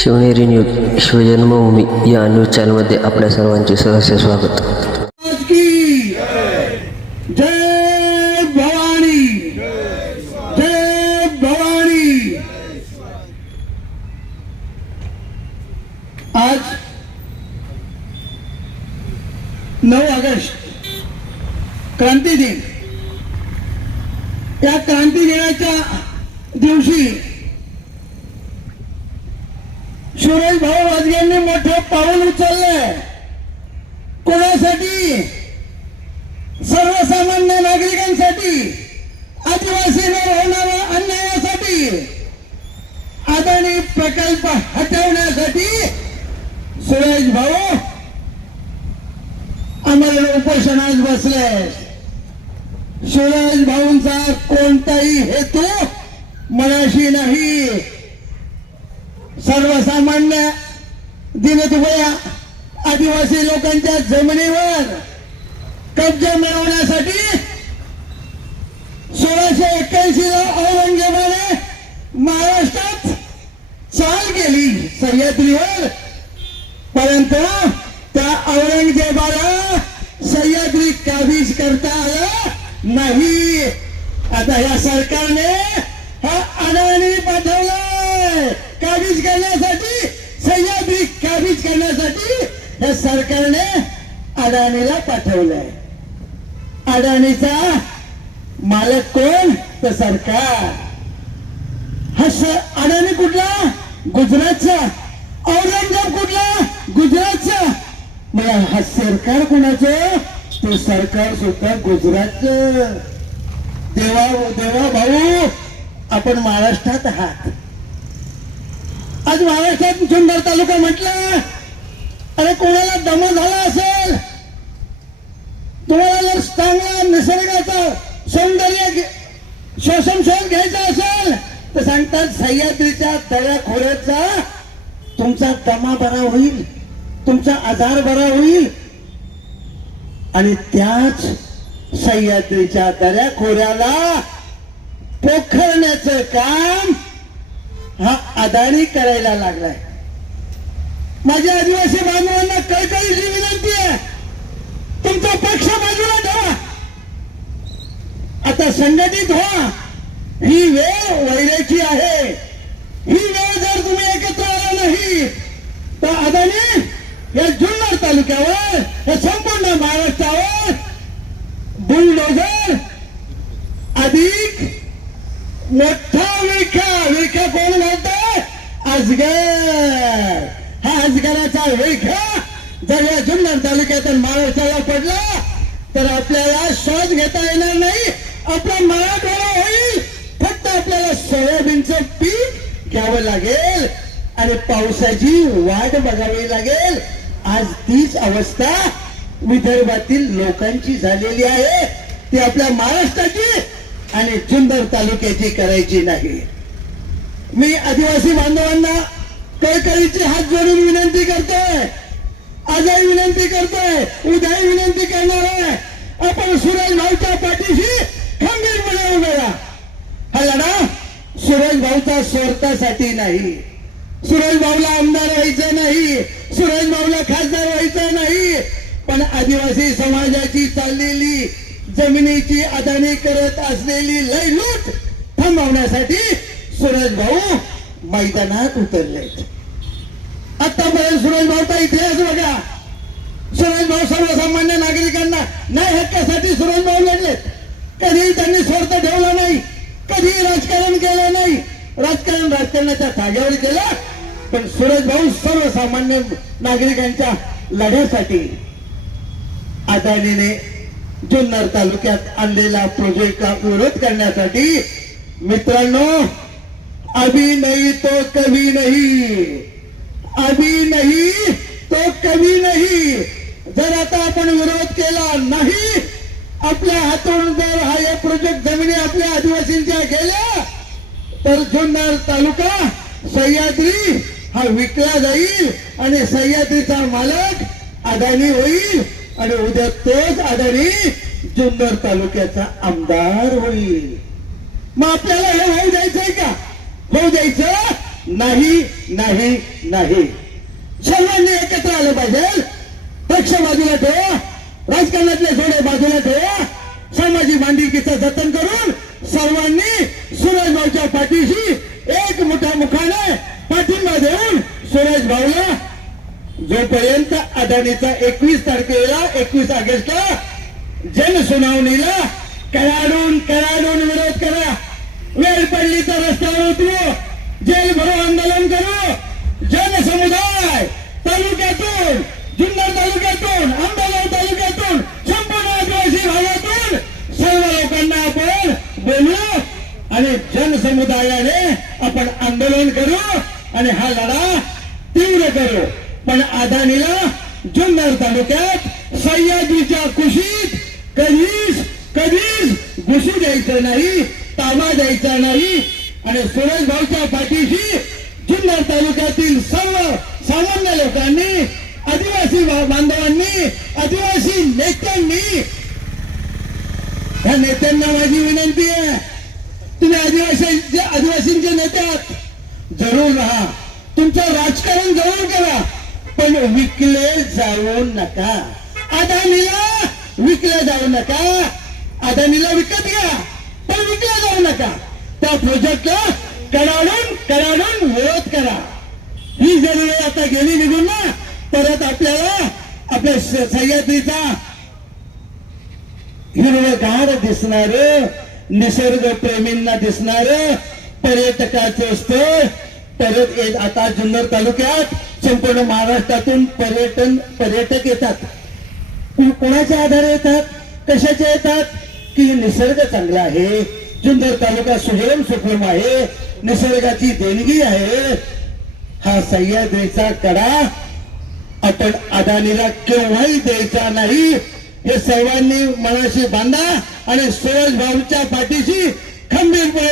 Shivneri news शिवजन्मभूमी या news चॅनलमध्ये आपल्या सर्वांचे सहर्ष स्वागत. की जय भवानी, जय भवानी. आज 9 ऑगस्ट क्रांती दिन. या क्रांती दिनाच्या दिवशी सुरेश भाऊ वाजग्यांनी मोठं पाऊल उचललंय. कोणासाठी? सर्वसामान्य नागरिकांसाठी, आदिवासींवर होणाऱ्या अन्यायासाठी, अदानी प्रकल्प हटवण्यासाठी सुरेश भाऊ आम्हाला उपोषणास बसले. सुरेश भाऊंचा कोणताही हेतू मनाशी नाही. सर्वसामान्य दिनदुबळ्या आदिवासी लोकांच्या जमिनीवर कब्जा मिळवण्यासाठी 1681 ला औरंगजेबाने महाराष्ट्रात चाल केली सह्याद्रीवर. परंतु त्या औरंगजेबाला सह्याद्री काबीज करता आलं नाही. आता या सरकारने हा अडाणी पाठवलाय काबीज करण्यासाठी, सह्याद्री काबीज करण्यासाठी या सरकारने अडाणीला पाठवलंय. अडाणीचा मालक कोण? तर सरकार. हा अडाणी कुठला? गुजरातचा. औरंगजेब कुठला? गुजरातचा. मग हा सरकार कोणाचं? ते सरकार सुद्धा गुजरातचं. देवा देवा भाऊ, आपण महाराष्ट्रात आहात. आज महाराष्ट्रात जुन्नर तालुका म्हटलं, अरे कोणाला दमा झाला असेल, तुम्हाला जर चांगला निसर्गाचा सौंदर्य श्वसन घ्यायचा असेल तर सांगतात सह्याद्रीच्या दऱ्याखोऱ्याचा तुमचा दमा बरा होईल, तुमचा आजार बरा होईल. आणि त्याच सह्याद्रीच्या दऱ्याखोऱ्याला पोखरण्याचं काम हा अदानी करायला लागलाय. माझ्या आदिवासी बांधवांना कळकळीची विनंती आहे, तुमचा पक्ष बाजूला ठेवा, आता संघटित व्हा. ही वेळ वैराची आहे. ही वेळ जर तुम्ही एकत्र आला नाही तर अदानी या जुन्नर तालुक्यावर, या संपूर्ण महाराष्ट्रावर बुलडोझर अधिक मोठा विळखा कोण घालतोय? अजगर. हा अजगराचा विळखा जर या जुन्नर तालुक्यातून महाराष्ट्राला पडला तर आपल्याला श्वास घेता येणार नाही. आपला मराठवाडा होईल. फक्त आपल्याला सोयाबीनचं पीक घ्यावं लागेल आणि पावसाची वाट बघावी लागेल. आज तीच अवस्था विदर्भातील लोकांची झालेली आहे. ती आपल्या महाराष्ट्राची आणि जुन्नर तालुक्याची करायची नाही. मी आदिवासी बांधवांना कळकळीची हात जोडून विनंती करतोय, आजही विनंती करतोय, उद्याही विनंती करणार आहे. आपण सुरेश भाऊच्या पाठीशी खंबीरपणे उभे राहा. हा लढा सुरेश भाऊचा स्वार्थासाठी नाही, सुरेश भाऊला आमदार व्हायचं नाही, सुरेश भाऊला खासदार व्हायचं नाही, पण आदिवासी समाजाची चाललेली जमिनीची अदानी करत असलेली लयलूट थांबवण्यासाठी सुरेश भाऊ मैदानात उतरलेत. आतापर्यंत सुरेश भाऊचा इतिहास बघा. सुरेश भाऊ सर्वसामान्य नागरिकांना न्याय हक्कासाठी सुरेश भाऊ लढलेत. कधीही त्यांनी स्वार्थ ठेवला नाही, कधीही राजकारण केलं नाही. राजकारणाच्या धाग्यावर केलं, पण सुरेश भाऊ सर्वसामान्य नागरिकांच्या लढ्यासाठी अदानीने जुन्नर तालुक्यात आणलेला प्रोजेक्टला विरोध करण्यासाठी. मित्रांनो, अभी नहीं तो कभी नहीं, अभी नहीं तो कभी नहीं. जर आता आपण विरोध केला नाही, आपल्या हातून जर हा या प्रोजेक्ट जमिनी आपल्या आदिवासींच्या गेल्या तर जुन्नर तालुका सह्याद्री हा विकला जाईल आणि सह्याद्रीचा मालक अदानी होईल आणि उद्या तोच अदानी जुन्नर तालुक्याचा आमदार होईल. मग आपल्याला हे होऊ द्यायचंय का? होऊ द्यायचं नाही नाही नाही. सर्वांनी एकत्र आलं पाहिजे. पक्ष बाजूला ठेवा, राजकारणातले जोडे बाजूला ठेवा, सामाजिक बांधिलकीचं जतन करून सर्वांनी सुरेश भाऊच्या पाठीशी एक मोठ्या मुखाने पाठिंबा देऊन सुरेश भाऊला जोपर्यंत अदानीचा 21 तारखेला 21 ऑगस्टला जनसुनावणीला कडाडून विरोध करा. वेळ पडली तर रस्त्यावर उतरू, जेल भरो आंदोलन करू. जनसमुदाय तालुक्यातून, जुन्नर तालुक्यातून, आंबेगाव तालुक्यातून, संपूर्ण आदिवासी भागातून सर्व लोकांना आपण बोलू आणि जनसमुदायाने आपण आंदोलन करू आणि हा लढा तीव्र करू. पण अदानीला जुन्नर तालुक्यात सह्याद्रीच्या कुशीत कधीच घुसू द्यायचं नाही, ताबा द्यायचा नाही. आणि सुरेश भाऊच्या पाठीशी जुन्नर तालुक्यातील सर्व सामान्य लोकांनी, आदिवासी बांधवांनी, आदिवासी नेत्यांनी, या नेत्यांना माझी विनंती आहे, तुम्ही आदिवासींचे नेते आहात, जरूर राहा, तुमचं राजकारण जरूर करा, पण विकले जाऊ नका. अदानीला विकले जाऊ नका. अदानीला विकत घ्या, पण विकले जाऊ नका. त्या प्रोजेक्टला कडाडून विरोध करा. ही जर वेळ आता गेली निघून ना, परत आपल्याला आपल्या सह्याद्रीचा हिरवगार दिसणार, निसर्ग प्रेमींना दिसणार पर्यटकाचं स्थळ परत आता जुन्नर तालुक्यात संपूर्ण महाराष्ट्रातून पर्यटक येतात. कोणाच्या आधारे येतात, कशाचे येतात की निसर्ग चांगला आहे, जुन्नर तालुका सुजलम सुफलम आहे, निसर्गाची देणगी आहे. हा सह्याद्रीचा कडा आपण अदानीला केव्हाही द्यायचा नाही. हे सर्वांनी मनाशी बांधा आणि सुरेश भाऊच्या पाठीशी खंबीरपणे